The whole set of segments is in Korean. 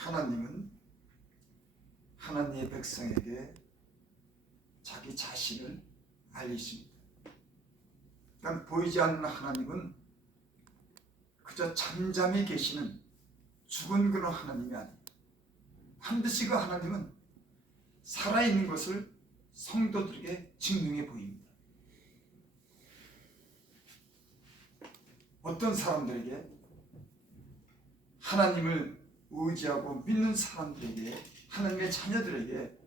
하나님은 하나님의 백성에게 자기 자신을 알리십니다. 그러니까 보이지 않는 하나님은 그저 잠잠히 계시는 죽은 그런 하나님이 아닙니다. 반드시 그 하나님은 살아있는 것을 성도들에게 증명해 보입니다. 어떤 사람들에게, 하나님을 의지하고 믿는 사람들에게, 하나님의 자녀들에게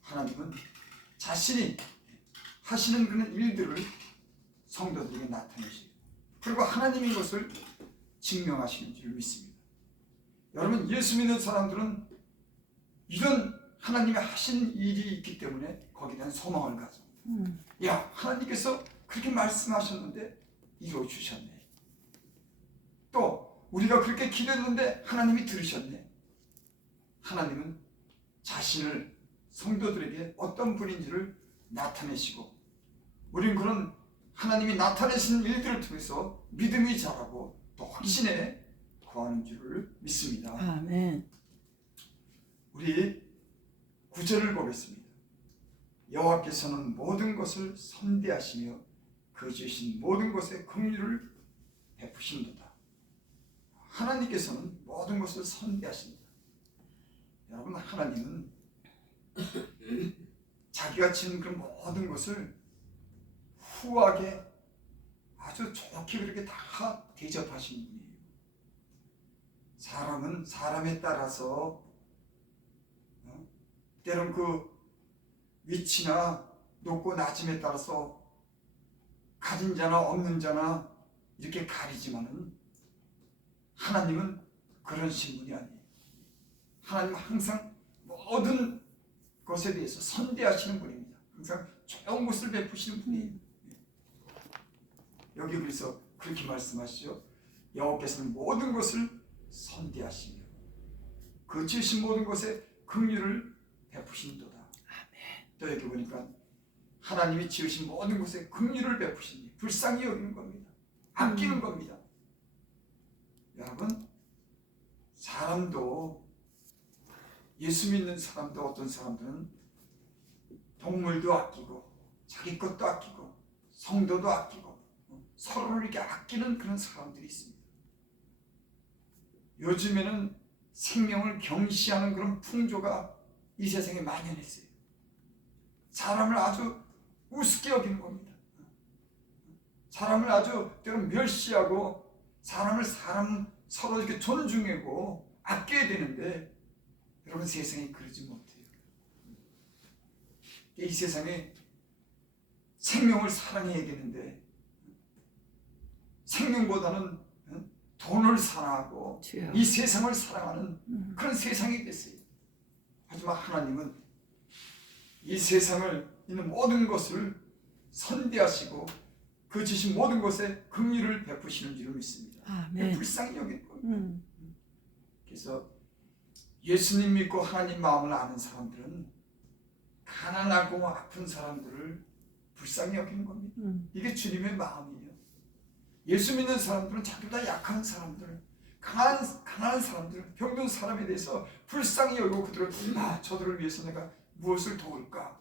하나님은 자신이 하시는 그런 일들을 성도들에게 나타내시고, 그리고 하나님인 것을 증명하시는 줄 믿습니다. 여러분, 예수 믿는 사람들은 이런 하나님이 하신 일이 있기 때문에 거기에 대한 소망을 가집니다. 야, 하나님께서 그렇게 말씀하셨는데 이루어주셨네. 또 우리가 그렇게 기도했는데 하나님이 들으셨네. 하나님은 자신을 성도들에게 어떤 분인지를 나타내시고, 우리는 그런 하나님이 나타내신 일들을 통해서 믿음이 자라고 또 확신에 거하는 줄을 믿습니다. 아멘. 우리 9절을 보겠습니다. 여호와께서는 모든 것을 선대하시며 그 주신 모든 것에 긍휼을 베푸신도다. 하나님께서는 모든 것을 선대하십니다. 여러분, 하나님은 자기가 지은 그 모든 것을 후하게 아주 좋게 그렇게 다 대접하시는 분이에요. 사람은 사람에 따라서 때론 그 위치나 높고 낮음에 따라서 가진 자나 없는 자나 이렇게 가리지만은 하나님은 그런 신분이 아니에요. 하나님은 항상 모든 것에 대해서 선대하시는 분입니다. 항상 좋은 것을 베푸시는 분이에요. 여기 그래서 그렇게 말씀하시죠. 여호와께서는 모든 것을 선대하시며 그 지으신 모든 것에 긍휼을 베푸신도다. 또 여기 보니까 하나님이 지으신 모든 것에 긍휼을 베푸시니 불쌍히 여기는 겁니다. 아끼는 겁니다. 여러분, 사람도, 예수 믿는 사람도, 어떤 사람들은 동물도 아끼고 자기 것도 아끼고 성도도 아끼고 서로를 이렇게 아끼는 그런 사람들이 있습니다. 요즘에는 생명을 경시하는 그런 풍조가 이 세상에 만연했어요. 사람을 아주 우습게 여기는 겁니다. 사람을 아주 때론 멸시하고 사람을 서로 이렇게 존중하고 아껴야 되는데, 여러분, 세상에 그러지 못해요. 이 세상에 생명을 사랑해야 되는데 생명보다는 돈을 사랑하고 이 세상을 사랑하는 그런 세상이 됐어요. 하지만 하나님은 이 세상을 있는 모든 것을 선대하시고 그 주신 모든 것에 긍휼을 베푸시는 줄 믿습니다. 아멘. 불쌍히 여길 겁니다. 그래서 예수님 믿고 하나님 마음을 아는 사람들은 가난하고 아픈 사람들을 불쌍히 여기는 겁니다. 이게 주님의 마음이에요. 예수 믿는 사람들은 자기보다 약한 사람들, 강한 사람들, 병든 사람에 대해서 불쌍히 여기고 그들을 저들을 위해서 내가 무엇을 도울까?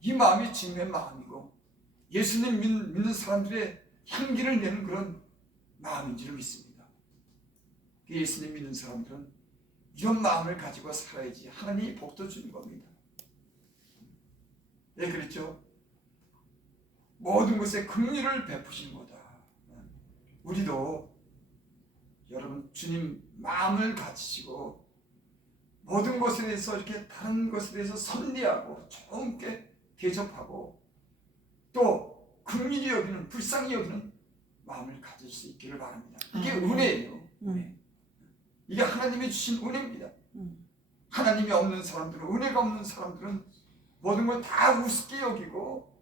이 마음이 주님의 마음이고 예수님 믿는 사람들의 향기를 내는 그런 마음인 줄 믿습니다. 예수님 믿는 사람들은 이런 마음을 가지고 살아야지 하나님이 복도 주는 겁니다. 네, 그랬죠. 모든 것에 긍휼을 베푸신 거다. 우리도 여러분, 주님 마음을 가지시고 모든 것에 대해서 이렇게 다른 것에 대해서 선대하고 좋게 대접하고 또 긍휼히 여기는, 불쌍히 여기는 마음을 가질 수 있기를 바랍니다. 이게 은혜예요. 이게 하나님이 주신 은혜입니다. 하나님이 없는 사람들은, 은혜가 없는 사람들은 모든 걸 다 우습게 여기고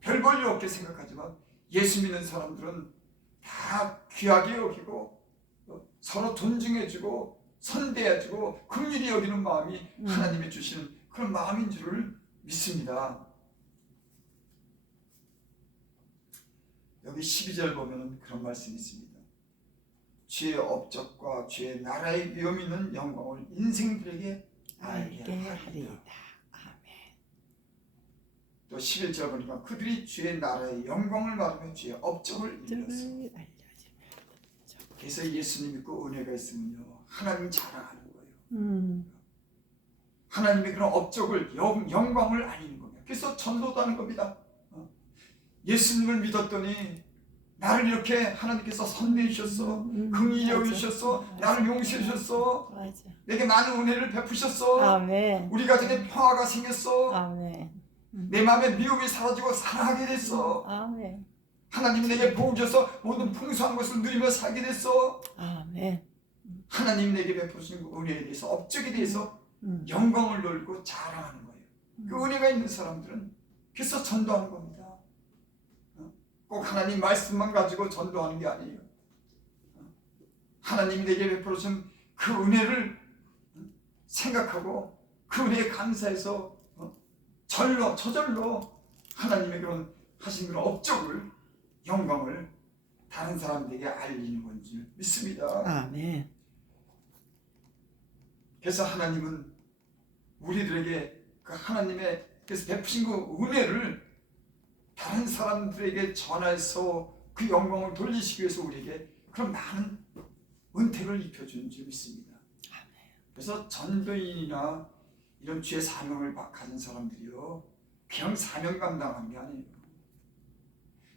별 볼일 없게 생각하지만 예수 믿는 사람들은 다 귀하게 여기고 서로 존중해주고 선대해주고 긍휼히 여기는 마음이 하나님이 주시는 그런 마음인 줄을 믿습니다. 여기 12절 보면 그런 말씀이 있습니다. 주의 업적과 주의 나라의 위엄 있는 영광을 인생들에게 알게 하리이다. 아멘. 또 11절 보니까 그들이 주의 나라의 영광을 받으며 주의 업적을 저를 일렀어. 알려주며 그래서 예수님 믿고 은혜가 있으면요 하나님 자랑하는 거예요. 하나님의 그런 업적을 영광을 알리는 겁니다. 그래서 전도도 하는 겁니다. 예수님을 믿었더니 나를 이렇게 하나님께서 선대해 주셨어. 긍휼히 여기셨어. 나를 용서해 주셨어. 맞아. 내게 많은 은혜를 베푸셨어. 아멘. 우리 가정에 평화가 생겼어. 아멘. 내 마음에 미움이 사라지고 사랑하게 됐어. 아멘. 하나님이 내게 복을 주셔서 모든 풍성한 것을 누리며 살게 됐어. 아멘. 하나님 내게 베푸신 그 은혜에 대해서 업적에 대해서 영광을 돌리고 자랑하는 거예요. 그 은혜가 있는 사람들은 그래서 전도하는 겁니다. 꼭 하나님 말씀만 가지고 전도하는 게 아니에요. 하나님이 내게 베풀어준 그 은혜를 생각하고 그 은혜에 감사해서 저절로 하나님의 그런 하신 그런 업적을 영광을 다른 사람들에게 알리는 건지 믿습니다. 아멘. 그래서 하나님은 우리들에게 그 하나님의 그래서 베푸신 그 은혜를 다른 사람들에게 전해서 그 영광을 돌리시기 위해서 우리에게 그런 많은 은택을 입혀주는 줄 믿습니다. 그래서 전도인이나 이런 주의 사명을 가진 사람들이요 그냥 사명 감당하는 게 아니에요.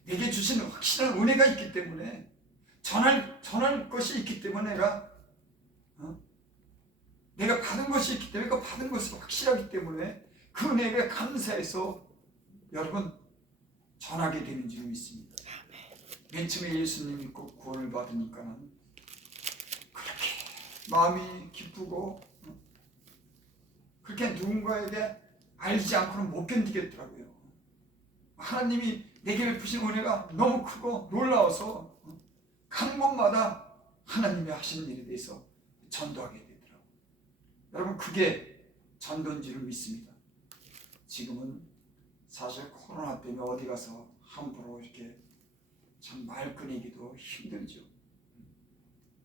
내게 주신 확실한 은혜가 있기 때문에 전할 것이 있기 때문에 내가 받은 것이 있기 때문에 그 받은 것이 확실하기 때문에 그 은혜에 감사해서 여러분 전하게 되는 줄 믿습니다. 맨 처음에 예수님 믿고 구원을 받으니까는 그렇게 마음이 기쁘고 그렇게 누군가에게 알지 않고는 못 견디겠더라고요. 하나님이 내게 베푸신 은혜가 너무 크고 놀라워서 간 곳마다 하나님이 하신 일에 대해서 전도하게 되더라고요. 여러분 그게 전도인 줄 믿습니다. 지금은 사실 코로나 때문에 어디 가서 함부로 이렇게 참 말 꺼내기도 힘들죠.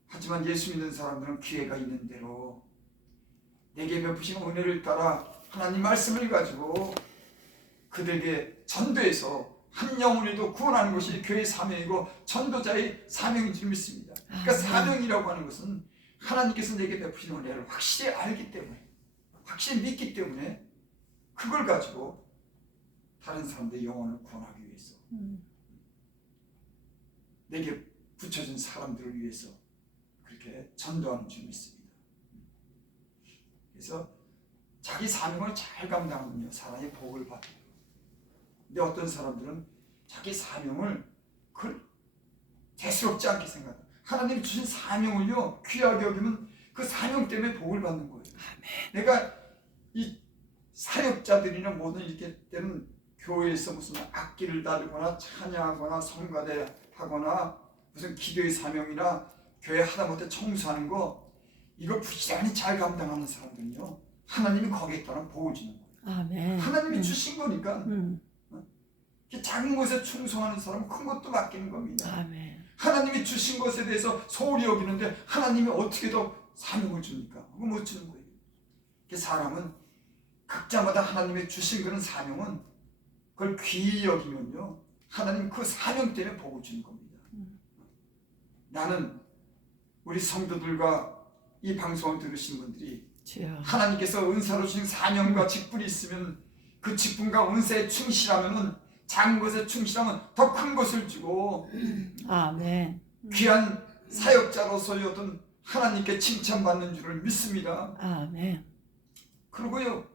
하지만 예수 믿는 사람들은 기회가 있는 대로 내게 베푸신 은혜를 따라 하나님 말씀을 가지고 그들에게 전도해서 한 영혼이라도 구원하는 것이 교회의 사명이고 전도자의 사명인 줄 믿습니다. 그러니까 사명이라고 하는 것은 하나님께서 내게 베푸신 은혜를 확실히 알기 때문에 확실히 믿기 때문에 그걸 가지고 다른 사람들의 영혼을 구원하기 위해서 내게 붙여진 사람들을 위해서 그렇게 전도하는 줄 믿습니다. 그래서 자기 사명을 잘 감당하면 사람이 복을 받아요. 근데 어떤 사람들은 자기 사명을 대수롭지 않게 생각해요. 하나님 주신 사명을요 귀하게 여기면 그 사명 때문에 복을 받는 거예요. 내가 이 사역자들이나 모든 이렇게 때는 교회에서 무슨 악기를 다루거나 찬양하거나 성가대 하거나 무슨 기도의 사명이나 교회 하다못해 청소하는 거 이거 부지런히 잘 감당하는 사람들은요 하나님이 거기에 따른 복을 주는 거예요. 아멘. 하나님이 주신 거니까 작은 것에 충성하는 사람은 큰 것도 맡기는 겁니다. 아멘. 하나님이 주신 것에 대해서 소홀히 여기는데 하나님이 어떻게 더 사명을 줍니까? 그거 못 주는 거예요. 사람은 각자마다 하나님의 주신 그런 사명은 그걸 귀히 여기면요 하나님 그 사명 때문에 복을 주는 겁니다. 나는 우리 성도들과 이 방송을 들으신 분들이 주여. 하나님께서 은사로 주신 사명과 직분이 있으면 그 직분과 은사에 충실하면은 작은 것에 충실하면 더 큰 것을 주고 아멘. 귀한 사역자로서의 어떤 하나님께 칭찬받는 줄을 믿습니다. 아멘. 그리고요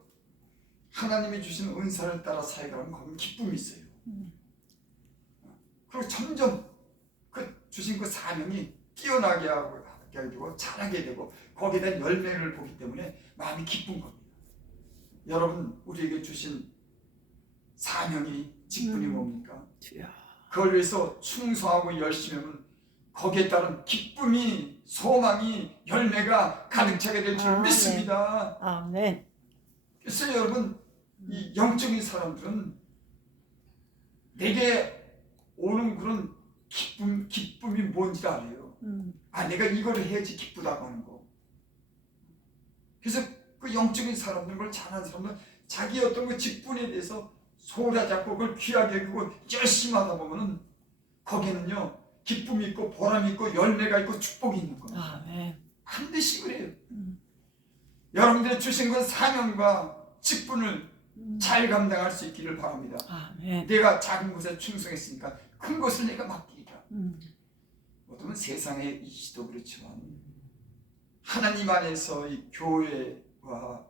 하나님이 주신 은사를 따라 사역하면 거기는 기쁨이 있어요. 그리고 점점 그 주신 그 사명이 뛰어나게 하고 되고 잘하게 되고 거기에 대한 열매를 보기 때문에 마음이 기쁜 겁니다. 여러분 우리에게 주신 사명이 직분이 뭡니까? 주여. 그걸 위해서 충성하고 열심히 하면 거기에 따른 기쁨이 소망이 열매가 가득 차게 될 줄 믿습니다. 아멘. 그래서 여러분 이 영적인 사람들은 내게 오는 그런 기쁨이 뭔지 알아요. 아, 내가 이거를 해야지 기쁘다고 하는 거. 그래서 그 영적인 사람들, 걸 잘하는 사람들, 자기 어떤 그 직분에 대해서 소홀하지 않고 그걸 귀하게 여기고 열심히 하다 보면은 거기에는요 기쁨이 있고 보람이 있고 열매가 있고 축복이 있는 겁니다. 아멘. 반드시 그래요. 여러분들이 주신 그 사명과 직분을 잘 감당할 수 있기를 바랍니다. 아멘. 내가 작은 곳에 충성했으니까 큰 것을 내가 맡기리라. 음. 어쩌면 세상의 이치도 그렇지만 하나님 안에서 이 교회와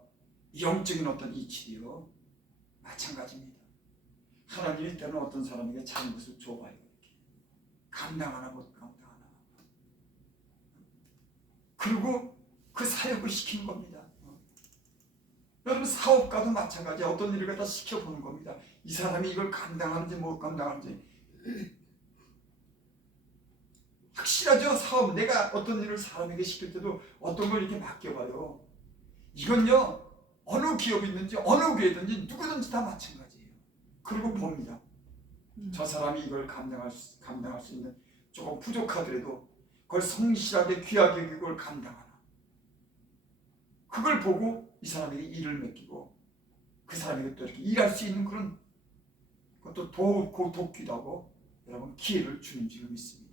영적인 어떤 이치요 마찬가지입니다. 하나님이 때는 어떤 사람에게 작은 것을 줘봐요. 이렇게 감당하나 못 감당하나. 그리고 그 사역을 시키는 겁니다. 여러분 사업가도 마찬가지야. 어떤 일을 갖다 시켜보는 겁니다. 이 사람이 이걸 감당하는지 못 감당하는지 확실하죠. 사업, 내가 어떤 일을 사람에게 시킬 때도 어떤 걸 이렇게 맡겨봐요. 이건요 어느 기업이 있는지 어느 교회든지 누구든지 다 마찬가지예요. 그리고 봅니다. 저 사람이 이걸 감당할 수 있는 조금 부족하더라도 그걸 성실하게 귀하게 그걸 감당하나. 그걸 보고 이 사람에게 일을 맡기고 그 사람에게 또 이렇게 일할 수 있는 그런 것도 돕기도 하고 여러분 기회를 주는 줄 믿습니다.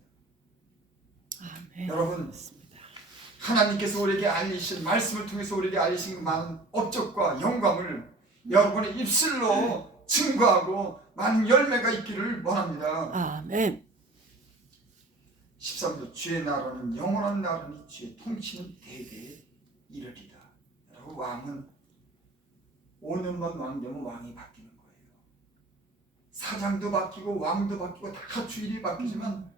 아멘. 여러분 맞습니다. 하나님께서 우리에게 알리신 말씀을 통해서 우리에게 알리신 그 많은 업적과 영광을 여러분의 입술로 증거하고 많은 열매가 있기를 원합니다. 아멘. 13절 주의 나라는 영원한 나라니 주의 통치는 대대에 이르리다. 여러분 왕은 5년만 왕 되면 왕이 바뀌는 거예요. 사장도 바뀌고 왕도 바뀌고 다 주일이 바뀌지만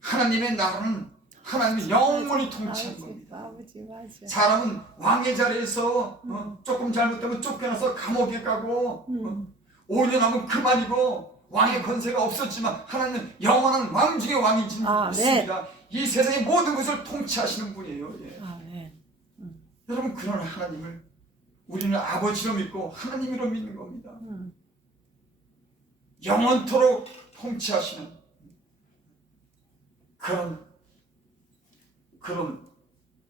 하나님의 나라는 하나님이 영원히 통치하는 겁니다. 아버지 맞아. 사람은 왕의 자리에서 조금 잘못되면 쫓겨나서 감옥에 가고 5년 하면 그만이고 왕의 권세가 없었지만 하나님은 영원한 왕 중의 왕이지 있습니다. 이 세상의 모든 것을 통치하시는 분이에요. 예. 아멘. 여러분 그런 하나님을 우리는 아버지로 믿고 하나님으로 믿는 겁니다. 영원토록 통치하시는 그런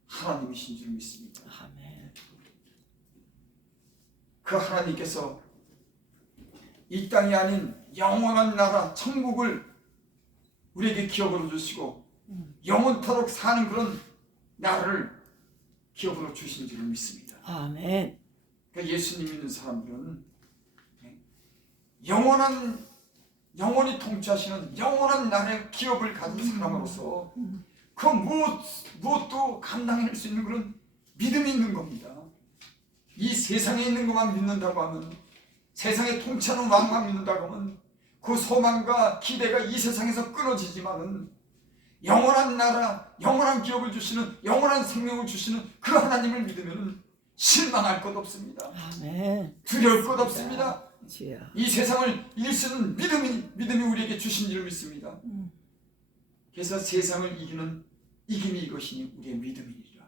하나님이신 줄 믿습니다. 아멘. 그 하나님께서 이 땅이 아닌 영원한 나라 천국을 우리에게 기업으로 주시고 영원토록 사는 그런 나라를 기업으로 주신 줄 믿습니다. 아멘. 그러니까 예수님 믿는 사람들은 영원히 통치하시는 영원한 나라의 기업을 가진 사람으로서 그 무엇도 감당할 수 있는 그런 믿음이 있는 겁니다. 이 세상에 있는 것만 믿는다고 하면 세상에 통치하는 왕만 믿는다고 하면 그 소망과 기대가 이 세상에서 끊어지지만은 영원한 나라, 영원한 기업을 주시는 영원한 생명을 주시는 그 하나님을 믿으면 실망할 것 없습니다. 아멘. 두려울 것 없습니다. 주여. 이 세상을 이길 수 있는 믿음이 우리에게 주신 줄 믿습니다. 그래서 세상을 이기는 이김이 이것이니 우리의 믿음이니라.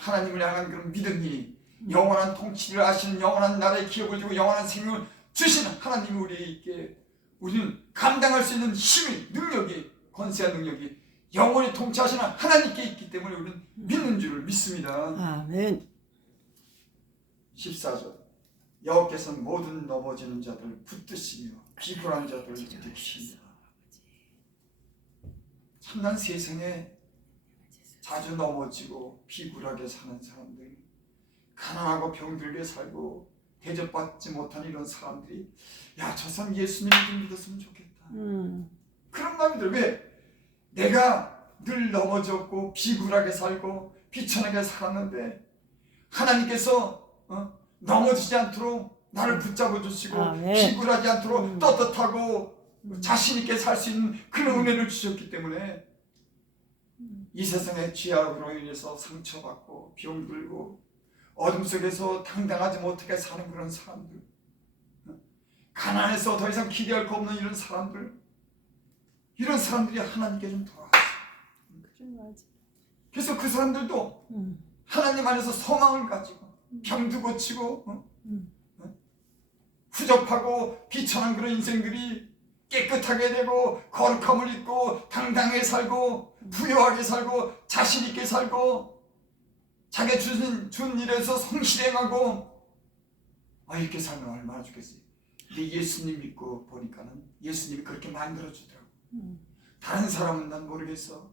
하나님을 향한 그런 믿음이 영원한 통치를 아시는 영원한 나라의 기업을 주고 영원한 생명을 주시는 하나님이 우리에게 우리는 감당할 수 있는 힘이 능력이 권세한 능력이 영원히 통치하시는 하나님께 있기 때문에 우리는 믿는 줄을 믿습니다. 아멘. 14절 여호와께서 모든 넘어지는 자들 붙드시며 비굴한 자들을 일으키시니라. 참난 세상에 자주 넘어지고 비굴하게 사는 사람들, 가난하고 병들게 살고 대접받지 못한 이런 사람들이 야, 저 사람 예수님을 좀 믿었으면 좋겠다. 그런 마음이 들어요. 왜? 내가 늘 넘어졌고 비굴하게 살고 비천하게 살았는데 하나님께서 넘어지지 않도록 나를 붙잡아 주시고 비굴하지 않도록 떳떳하고 자신 있게 살 수 있는 그런 은혜를 주셨기 때문에 이 세상의 죄악으로 인해서 상처받고 병들고 어둠 속에서 당당하지 못하게 사는 그런 사람들, 가난해서 더 이상 기대할 거 없는 이런 사람들이 하나님께 좀 돌아왔어요. 그래서 그 사람들도 하나님 안에서 소망을 가지고 병도 고치고 후접하고 비천한 그런 인생들이 깨끗하게 되고 거룩함을 입고 당당하게 살고 부유하게 살고 자신 있게 살고 자기 준 일에서 성실행하고 이렇게 살면 얼마나 좋겠어요. 근데 예수님 믿고 보니까는 예수님이 그렇게 만들어주더라고. 다른 사람은 난 모르겠어.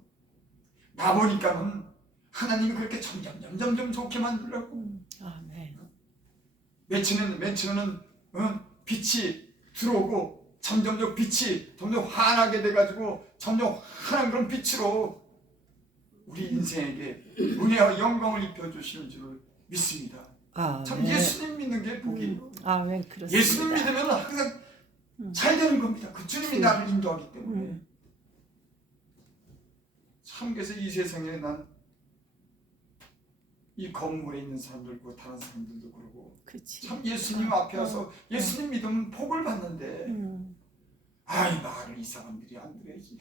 나 보니까는 하나님이 그렇게 점점 좋게 만들더라고. 아멘. 맨 처음에는 빛이 들어오고 점점 빛이 점점 환하게 돼가지고 점점 환한 그런 빛으로 우리 인생에게 은혜와 영광을 입혀주시는 줄 믿습니다. 아멘. 참 예수님 믿는 게 복이에요. 아멘. 그렇습니다. 예수님 믿으면 항상 잘 되는 겁니다. 그 주님이 나를 인도하기 때문에. 참 그래서 이 세상에 난 이 건물에 있는 사람들고 다른 사람들도 그러고 그치. 참 예수님 앞에 와서 예수님 믿으면 복을 받는데 이 말을 이 사람들이 안 들어야지.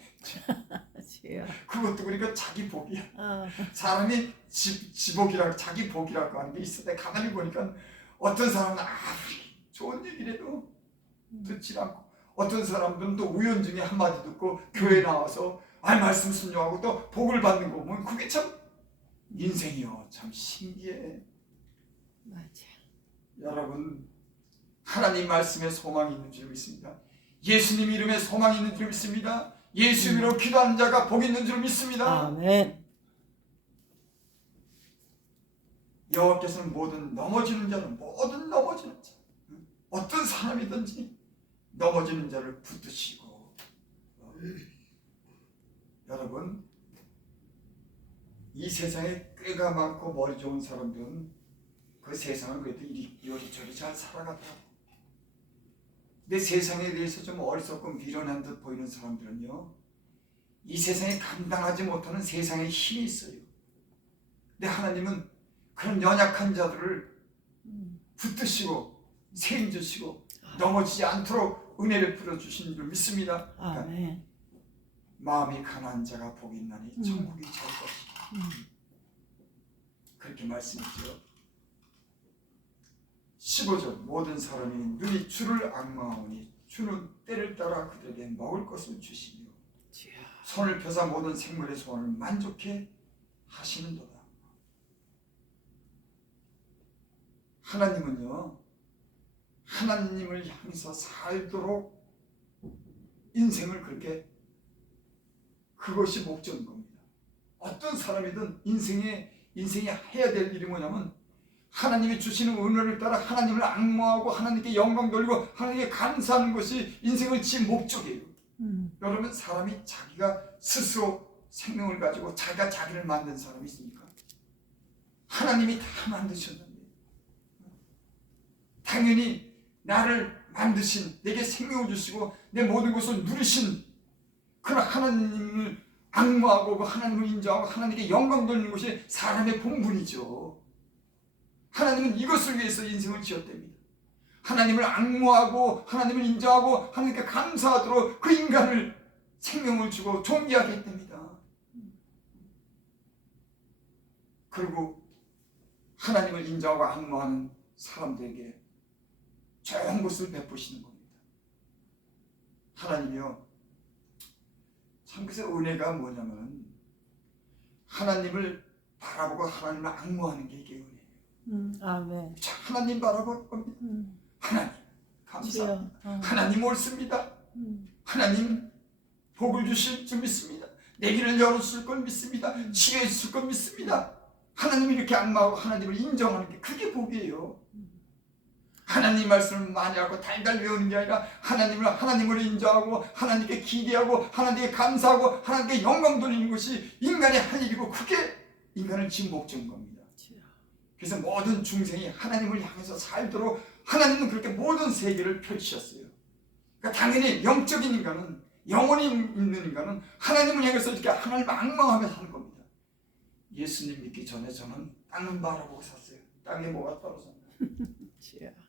주여. 그것도 그러니까 자기 복이야. 아, 사람이 지복이라고 자기 복이라고 하는 게 있어. 내가 가만히 보니까 어떤 사람은 좋은 얘기라도 듣지 않고 어떤 사람들은 또 우연중에 한마디 듣고 교회 나와서 말씀 순종하고 또 복을 받는 거 보면 그게 참 인생이요 참 신기해. 맞아. 여러분 하나님 말씀에 소망이 있는 줄 믿습니다. 예수님 이름에 소망이 있는 줄 믿습니다. 예수 이름으로 기도하는 자가 복이 있는 줄 믿습니다. 아멘. 여호와께서는 모든 넘어지는 자 어떤 사람이든지 넘어지는 자를 붙드시고 여러분 이 세상에 꾀가 많고 머리 좋은 사람들은 그 세상을 그래도 이리저리 잘 살아갔다고. 근데 세상에 대해서 좀 어리석고 미련한 듯 보이는 사람들은요 이 세상에 감당하지 못하는 세상에 힘이 있어요. 근데 하나님은 그런 연약한 자들을 붙드시고 세임 주시고 넘어지지 않도록 은혜를 풀어주신 줄 믿습니다. 그러니까 아멘. 마음이 가난한 자가 복이 있나니 천국이 잘 것이다. 그렇게 말씀했죠. 15절 모든 사람이 눈이 주를 앙망하오니 주는 때를 따라 그들에게 먹을 것을 주시며 주여. 손을 펴사 모든 생물의 소원을 만족해 하시는도다. 하나님은요 하나님을 향해서 살도록 인생을 그렇게 그것이 목적인 겁니다. 어떤 사람이든 인생에 해야 될 일이 뭐냐면 하나님이 주시는 은혜를 따라 하나님을 앙모하고 하나님께 영광 돌리고 하나님께 감사하는 것이 인생의 지 목적이에요. 여러분 사람이 자기가 스스로 생명을 가지고 자기가 자기를 만든 사람이 있습니까? 하나님이 다 만드셨는데 당연히 나를 만드신 내게 생명을 주시고 내 모든 것을 누리신 그런 하나님을 앙모하고 그 하나님을 인정하고 하나님께 영광 돌리는 것이 사람의 본분이죠. 하나님은 이것을 위해서 인생을 지었답니다. 하나님을 앙모하고 하나님을 인정하고 하나님께 감사하도록 그 인간을 생명을 주고 존귀하게 했답니다. 그리고 하나님을 인정하고 앙모하는 사람들에게 좋은 것을 베푸시는 겁니다. 하나님이요 참 그래서 은혜가 뭐냐면 하나님을 바라보고 하나님을 앙모하는 게 이게 은혜예요. 아멘. 자, 하나님 바라볼 겁니다. 하나님 감사합니다. 하나님 옳습니다. 하나님 복을 주실 줄 믿습니다. 내 길을 열어줄 걸 믿습니다. 치유해 줄 걸 믿습니다. 하나님이 이렇게 앙모하고 하나님을 인정하는 게 그게 복이에요. 하나님 말씀을 많이 하고 달달 외우는 게 아니라 하나님을 인정하고 하나님께 기대하고 하나님께 감사하고 하나님께 영광 돌리는 것이 인간의 할 일이고 그게 인간을 지은 목적인 겁니다. 그래서 모든 중생이 하나님을 향해서 살도록 하나님은 그렇게 모든 세계를 펼치셨어요. 그러니까 당연히 영적인 인간은 영혼이 있는 인간은 하나님을 향해서 이렇게 하나님을 앙망하며 사는 겁니다. 예수님 믿기 전에 저는 땅은 바라보고 샀어요. 땅에 뭐가 떨어졌나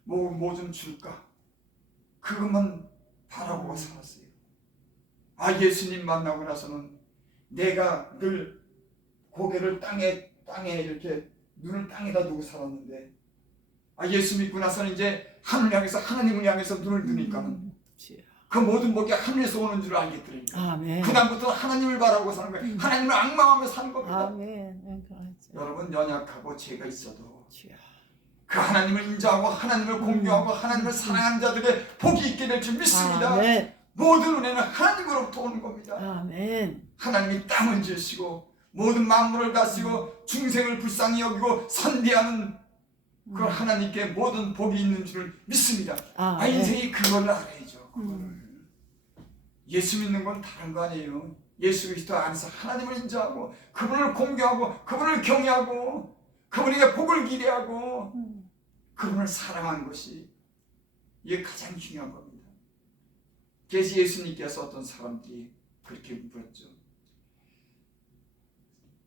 뭐 좀 줄까 그것만 바라보고 살았어요. 예수님 만나고 나서는 내가 늘 고개를 땅에 이렇게 눈을 땅에다 두고 살았는데 예수 믿고 나서는 이제 하나님을 향해서 눈을 뜨니까는 그 모든 복이 하늘에서 오는 줄 알겠더니 아멘. 그다음부터 하나님을 바라고 사는 거예요. 하나님을 악망하며 사는 겁니다. 아멘. 네, 그렇죠. 여러분 연약하고 죄가 있어도 주여. 그 하나님을 인정하고 하나님을 공경하고 하나님을 사랑하는 자들의 복이 있게 될 줄 믿습니다. 아멘. 모든 은혜는 하나님으로부터 오는 겁니다. 아멘. 하나님이 땅을 지으시고 모든 만물을 다스리고 중생을 불쌍히 여기고 선대하는 그 하나님께 모든 복이 있는 줄을 믿습니다. 아멘. 인생이 그걸 알아야죠. 그거를. 예수 믿는 건 다른 거 아니에요. 예수 그리스도 안에서 하나님을 인정하고 그분을 공경하고 그분을 경외하고 그분에게 복을 기대하고 그분을 사랑하는 것이 이게 가장 중요한 겁니다. 그래서 예수님께서 어떤 사람들이 그렇게 물었죠.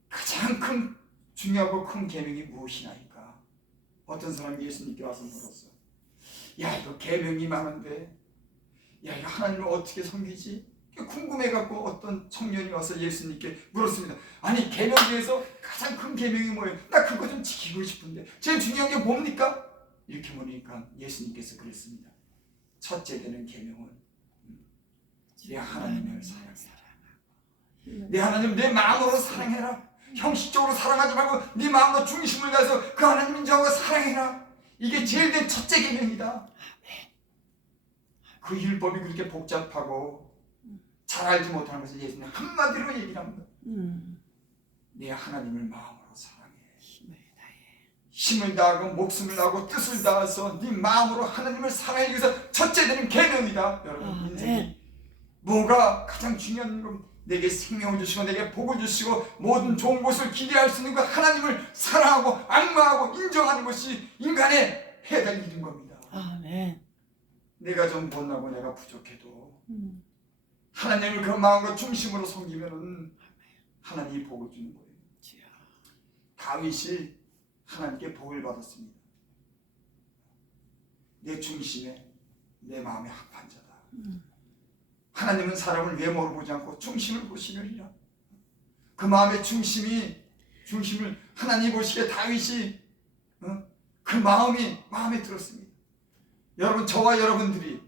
가장 큰 중요하고 큰 계명이 무엇이나이까? 어떤 사람이 예수님께 와서 물었어. 야, 이거 계명이 많은데 야, 이거 하나님을 어떻게 섬기지? 궁금해갖고 어떤 청년이 와서 예수님께 물었습니다. 아니, 계명 중에서 가장 큰 계명이 뭐예요? 나 그거 좀 지키고 싶은데 제일 중요한 게 뭡니까? 이렇게 물으니까 예수님께서 그랬습니다. 첫째 되는 계명은 내 하나님을 사랑해라. 내 하나님 내 마음으로 사랑해라. 형식적으로 사랑하지 말고 네 마음과 중심을 다해서 그 하나님 인정하고 사랑해라. 이게 제일 된 첫째 계명이다. 그 율법이 그렇게 복잡하고 잘 알지 못하는 것을 예수님 한마디로 얘기를 합니다. 내 하나님을 마음으로 사랑해. 힘을 다하고 목숨을 다하고 뜻을 다해서 네 마음으로 하나님을 사랑하기 위해서 첫째 되는 계명이다. 여러분 인생이 뭐가 가장 중요한 겁니다. 내게 생명을 주시고 내게 복을 주시고 모든 좋은 것을 기대할 수 있는 그 하나님을 사랑하고 악마하고 인정하는 것이 인간의 해야 될 일인 겁니다. 아멘. 내가 좀 못나고 내가 부족해도 하나님을 그 마음과 중심으로 섬기면은 하나님이 복을 주는 거예요. 다윗이 하나님께 복을 받았습니다. 내 중심에 내 마음에 합한 자다. 하나님은 사람을 외모로 보지 않고 중심을 보시느니라. 그 마음의 중심을 하나님 보시기에 다윗이 그 마음이 마음에 들었습니다. 여러분 저와 여러분들이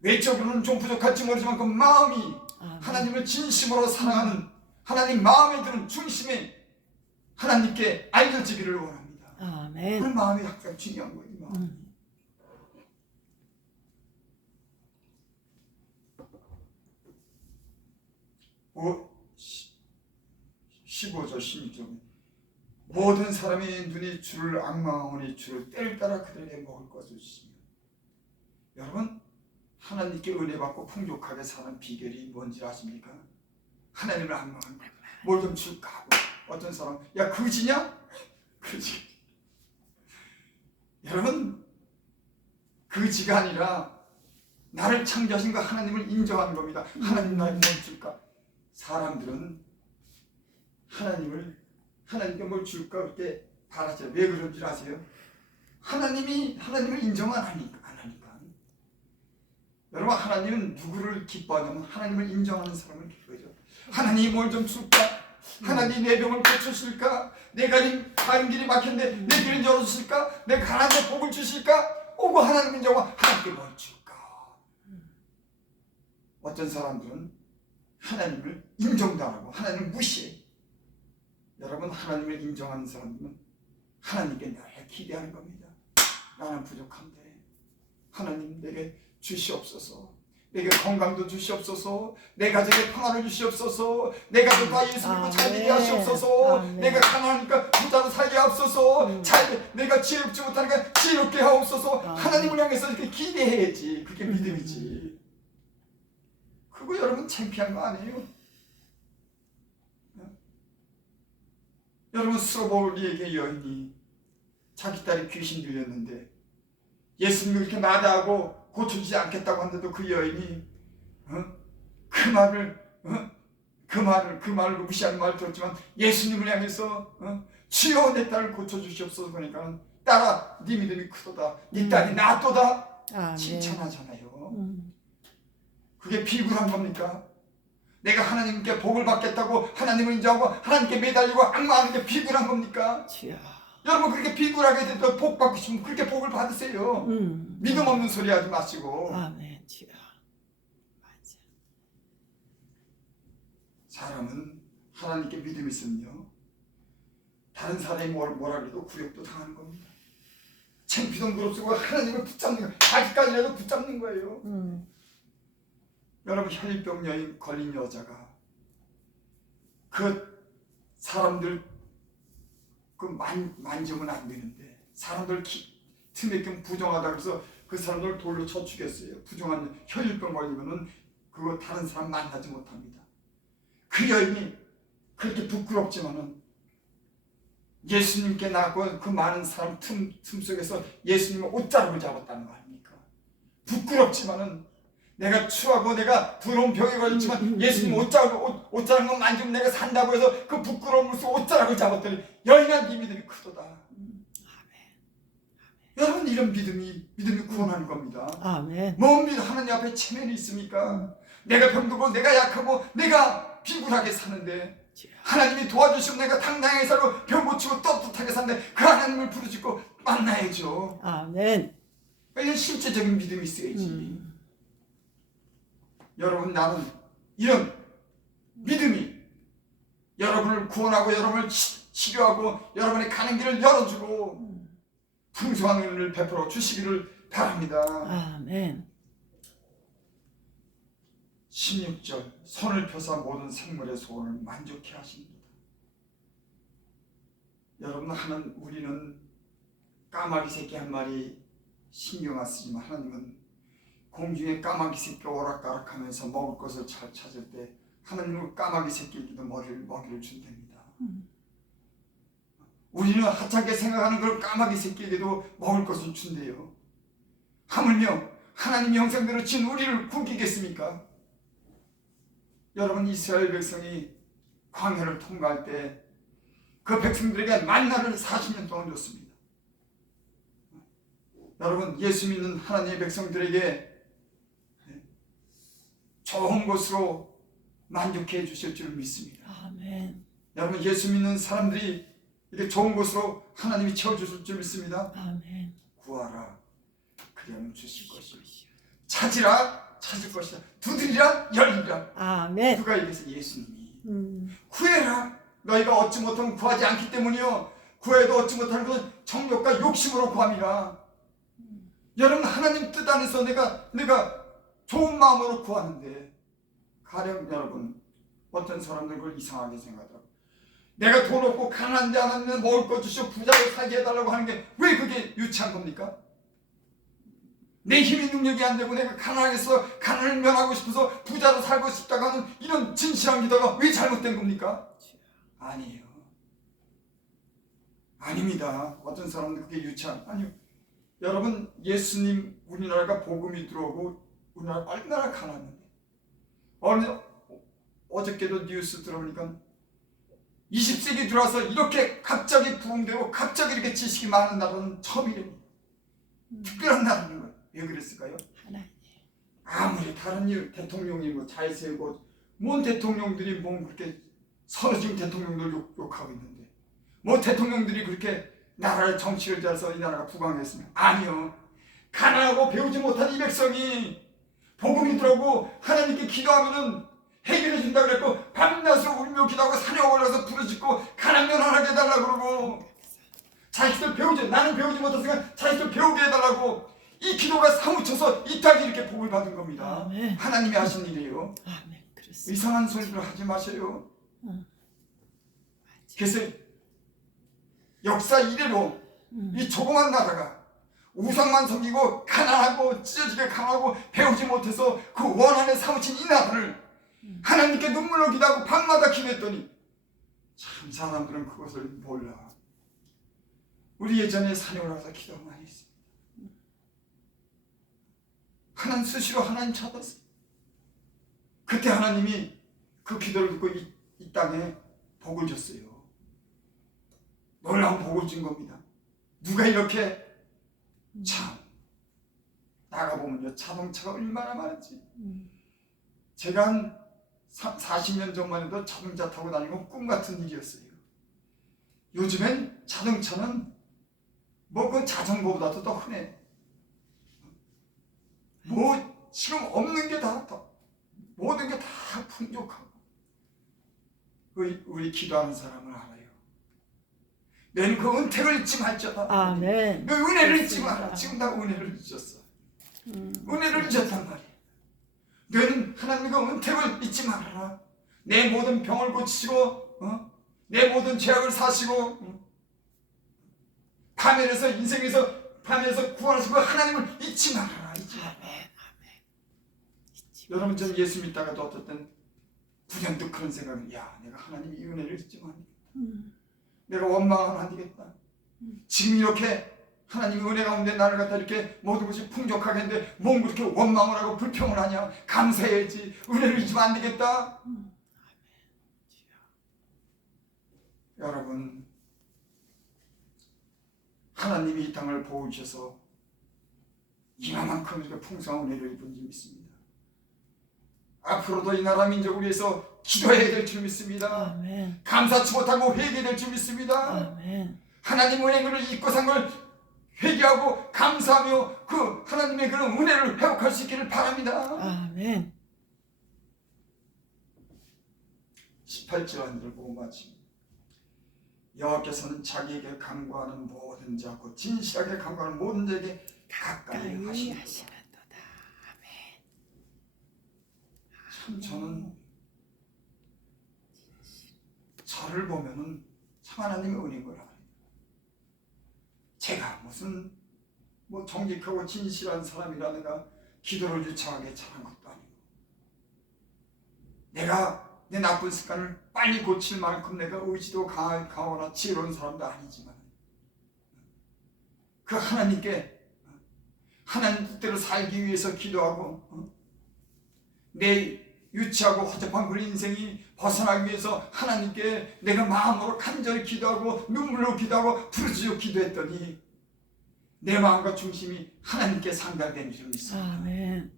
외적으로는 좀 부족할지 모르지만 그 마음이 하나님을 진심으로 사랑하는 하나님 마음에 드는 중심에 하나님께 알려지기를 원합니다. 아멘. 그 마음이 항상 중요한 거예요. 마음. 15절 16절 모든 사람이 눈이 주를 악망하오니 주를 때를 따라 그들에게 먹을 것을 주시며. 여러분 하나님께 은혜 받고 풍족하게 사는 비결이 뭔지 아십니까? 하나님을 악망하는 거예요. 뭘 좀 줄까 하고 어떤 사람 야 그지냐? 그지. 여러분 그지가 아니라 나를 창조하신 그 하나님을 인정하는 겁니다. 하나님 나에게 뭘 줄까? 사람들은 하나님께 뭘 줄까 그렇게 바라죠. 왜 그런 줄 아세요? 하나님을 인정 안 하니까. 여러분 하나님은 누구를 기뻐하냐면 하나님을 인정하는 사람을 기뻐하죠. 하나님이 뭘 좀 줄까? 하나님 내 병을 고쳐주실까? 내 가는 길이 막혔는데 내 길을 열어주실까? 내 가난한데 복을 주실까? 오고 하나님 인정하고 하나님께 뭘 줄까? 어떤 사람들은 하나님을 인정도 안 하고 하나님을 무시해. 여러분 하나님을 인정하는 사람들은 하나님께 늘 기대하는 겁니다. 나는 부족한데 하나님 내게 주시옵소서. 내게 건강도 주시옵소서. 내 가정에 평안을 주시옵소서. 내 가족과 예수 믿고 잘 되게 하시옵소서. 내가 가난하니까 부자로 살게 하옵소서. 내가 지혜롭지 못하니까 지혜롭게 하옵소서. 하나님을 향해서 이렇게 기대해야지. 그게 믿음이지. 그거 여러분 창피한 거 아니에요? 여러분 스로보리에게 여인이 자기 딸이 귀신 들렸는데 예수님이 이렇게 마다하고 고쳐주지 않겠다고 하는데도 그 여인이 그 말을 무시하는 말을 들었지만 예수님을 향해서 주여 내 딸을 고쳐주시옵소서. 그러니까 딸아 네 믿음이 크도다. 네 딸이 낫도다. 칭찬하잖아요. 그게 비굴한 겁니까? 내가 하나님께 복을 받겠다고 하나님을 인정하고 하나님께 매달리고 악마하는 게 비굴한 겁니까? 여러분 그렇게 비굴하게 돼도 복 받고 싶으면 그렇게 복을 받으세요. 믿음 없는 소리 하지 마시고. 아멘. 사람은 하나님께 믿음이 있으면요, 다른 사람이 뭐라 그래도 굴욕도 당하는 겁니다. 창피도 무릅쓰고 하나님을 붙잡는 거예요. 아직까지라도 붙잡는 거예요. 여러분, 혈류병 여인 걸린 여자가 그 사람들 만지면 안 되는데 사람들 틈에 좀 부정하다 그래서 그 사람들 돌로 쳐 죽였어요. 부정한 혈류병 걸리면은 그거 다른 사람 만나지 못합니다. 그 여인이 그렇게 부끄럽지만은 예수님께 나고 그 많은 사람 틈 속에서 예수님의 옷자락을 잡았다는 거 아닙니까? 부끄럽지만은 내가 추하고 내가 더러운 병에 걸렸지만 예수님 옷자락만 만지면 내가 산다고 해서 그 부끄러움을 쓰고 옷자락을 잡았더니 여인아 네 믿음이 크도다. 여러분, 이런 믿음이 구원하는 겁니다. 아멘. 뭔 믿음, 하나님 앞에 체면이 있습니까? 내가 병들고 내가 약하고 내가 빈굴하게 사는데 하나님이 도와주시고 내가 당당하게 살고 병 고치고 떳떳하게 사는데 그 하나님을 부르짖고 만나야죠. 아멘. 이런 실제적인 믿음이 있어야지. 여러분, 나는 이런 믿음이 여러분을 구원하고 여러분을 치료하고 여러분의 가는 길을 열어주고 풍성한 은혜를 베풀어 주시기를 바랍니다. 아멘. 16절, 손을 펴사 모든 생물의 소원을 만족해 하십니다. 여러분, 우리는 까마귀 새끼 한 마리 신경 안 쓰지만 하나님은 공중에 까마귀 새끼 오락가락하면서 먹을 것을 찾을 때 하나님은 까마귀 새끼에게도 먹이를 준답니다. 우리는 하찮게 생각하는 그런 까마귀 새끼에게도 먹을 것을 준대요. 하물며 하나님 형상대로 진 우리를 구기겠습니까? 여러분, 이스라엘 백성이 광야를 통과할 때 그 백성들에게 만나를 40년 동안 줬습니다. 여러분, 예수 믿는 하나님의 백성들에게 좋은 것으로 만족해 주실 줄 믿습니다. 아멘. 여러분, 예수 믿는 사람들이 이렇게 좋은 것으로 하나님이 채워주실 줄 믿습니다. 아멘. 구하라, 그리하면 주실 것이요. 찾으라, 찾을 것이다. 두드리라, 열리라. 아멘. 누가 얘기해서? 예수님이. 구해라, 너희가 얻지 못하면 구하지 않기 때문이요, 구해도 얻지 못하는 것은 정욕과 욕심으로 구함이라. 여러분, 하나님 뜻 안에서 내가 좋은 마음으로 구하는데 가령 여러분, 어떤 사람들 그걸 이상하게 생각하더라고요. 내가 돈 없고 가난한데 하나님은 먹을 것 주시고 부자로 살게 해달라고 하는 게 왜 그게 유치한 겁니까? 내 힘이 능력이 안 되고 내가 가난해서 가난을 면하고 싶어서 부자로 살고 싶다고 하는 이런 진실한 기도가 왜 잘못된 겁니까? 아니에요. 아닙니다. 어떤 사람은 그게 아니요. 여러분, 예수님, 우리나라가 복음이 들어오고 우리나라 얼마나 가난한데, 어저께도 뉴스 들어보니까 20세기 들어와서 이렇게 갑자기 부흥되고 갑자기 이렇게 지식이 많은 나라는 처음이랍니다. 특별한 나라인 거예요. 왜 그랬을까요? 하나님. 아무리 다른 일, 대통령이 잘 세우고 뭔 대통령들이 그렇게 서너진 대통령들 욕하고 있는데 대통령들이 그렇게 나라의 정치를 잘해서 이 나라가 부강했으면? 아니요. 가난하고 배우지 못한 이 백성이 복음이 들어오고 하나님께 기도하면은 해결해 준다 그랬고, 밤낮으로 울며 기도하고 산에 올라가서 부르짖고 가난 면하게 해달라고 그러고, 자식들 나는 배우지 못했으니까 자식들 배우게 해달라고, 이 기도가 사무쳐서 이 땅이 이렇게 복을 받은 겁니다. 아멘. 하나님이 하신 일이에요. 아멘. 그렇습니다. 이상한 소리를 하지 마세요. 그래서 역사 이래로 이 조그만 나라가 우상만 섬기고 가난하고 찢어지게 강하고 배우지 못해서 그 원한에 사무친 이 나라를 하나님께 눈물로 기도하고 밤마다 기도했더니 참 사람들은 그것을 몰라. 우리 예전에 산에 올라가서 기도 많이 했습니다. 하나님 수시로 하나님 찾았어요. 그때 하나님이 그 기도를 듣고 이 땅에 복을 줬어요. 놀라운 복을 준 겁니다. 누가 이렇게 참 나가보면요, 자동차가 얼마나 많은지. 제가 한 40년 전만 해도 자동차 타고 다니고 꿈같은 일이었어요. 요즘엔 자동차는 그 자전거보다도 더 흔해. 지금 없는 게 다 모든 게 다 풍족하고 우리 기도하는 사람을 알아요. 너는 그 은택을 잊지 말자다. 아멘. 너 은혜를 잊지 그렇습니다. 마라. 지금 다 은혜를 잊었어. 은혜를 맞습니다. 잊었단 말이야. 너는 하나님의 은택을 잊지 말아라. 내 모든 병을 고치시고 내 모든 죄악을 사시고 파멸에서 인생에서 파멸에서 구원하시고 하나님을 잊지 말아라. 잊지 말아라. 아멘. 여러분 전 예수 믿다가도 어떨 땐 불현듯 그런 생각을 내가 하나님의 이 은혜를 잊지 마. 내가 원망은 안 되겠다. 지금 이렇게 하나님의 은혜 가운데 나를 갖다 이렇게 모든 것이 풍족하게 했는데 뭔 그렇게 원망을 하고 불평을 하냐. 감사해야지. 은혜를 잊으면 안 되겠다. 여러분 하나님이 이 땅을 보호주셔서 이만큼 이렇게 풍성한 은혜를 입은 줄 믿습니다. 앞으로도 이 나라 민족을 위해서 기도해야 될 줄 믿습니다. 아멘. 감사치 못하고 회개될 줄 믿습니다. 아멘. 하나님 은혜를 잊고 산 걸 회개하고 감사하며 그 하나님의 그런 은혜를 회복할 수 있기를 바랍니다. 아멘. 18절 하늘을 보고 마칩니다. 여호와께서는 자기에게 간구하는 모든 자, 곧 진실하게 간구하는 모든 자에게 가까이 하시는도다. 하시는도다. 아멘. 참 저는 저를 보면은 참 하나님의 은혜인 걸 알아요. 제가 무슨 정직하고 진실한 사람이라든가 기도를 유창하게 잘한 것도 아니고 내가 내 나쁜 습관을 빨리 고칠 만큼 내가 의지도 강하거나 지혜로운 사람도 아니지만 그 하나님께 하나님 뜻대로 살기 위해서 기도하고 내 유치하고 허접한 그런 인생이 벗어나기 위해서 하나님께 내가 마음으로 간절히 기도하고 눈물로 기도하고 부르짖어 기도했더니 내 마음과 중심이 하나님께 상달된 줄 믿습니다. 아멘.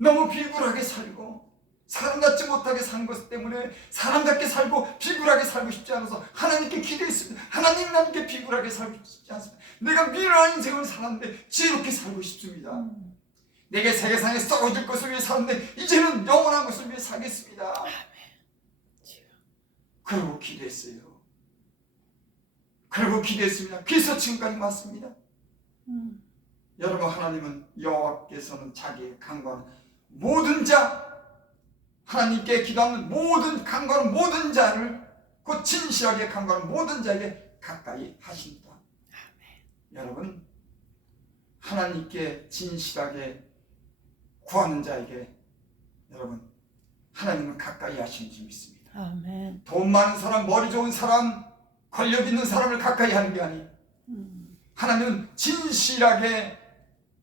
너무 비굴하게 살고 사람답지 못하게 산 것 때문에 사람답게 살고 비굴하게 살고 싶지 않아서 하나님께 기도했습니다. 하나님 나님께 비굴하게 살고 싶지 않습니다. 내가 미련한 인생을 살았는데 지혜롭게 살고 싶습니다. 내게 세계상에 썩어질 것을 위해 사는데 이제는 영원한 것을 위해 살겠습니다. 그러고 기도했어요. 그러고 기도했습니다. 그래서 지금까지 왔습니다. 여러분 하나님은 여호와께서는 자기의 간구하는 모든 자 하나님께 기도하는 모든 간구하는 모든 자를 곧 진실하게 간구하는 모든 자에게 가까이 하신다. 여러분 하나님께 진실하게 구하는 자에게 여러분 하나님은 가까이 하시는 줄 믿습니다. 아멘. 돈 많은 사람, 머리 좋은 사람, 권력 있는 사람을 가까이 하는 게 아니에요. 하나님은 진실하게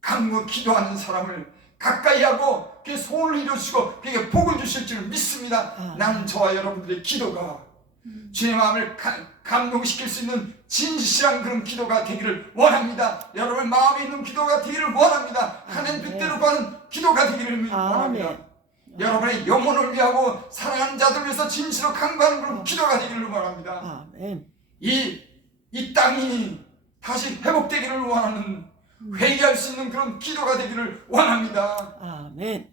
간구 기도하는 사람을 가까이 하고 그의 소원을 이루시고 그에게 복을 주실 줄 믿습니다. 나는 저와 여러분들의 기도가 주의 마음을 감동시킬 수 있는 진실한 그런 기도가 되기를 원합니다. 여러분 마음에 있는 기도가 되기를 원합니다. 하나님 뜻대로 가는 기도가 되기를 원합니다. 여러분의 영혼을 위하고 사랑하는 자들 위해서 진실로 간구하는 그런 기도가 되기를 원합니다. 아멘. 이 땅이 다시 회복되기를 원하는 회개할 수 있는 그런 기도가 되기를 원합니다. 아멘.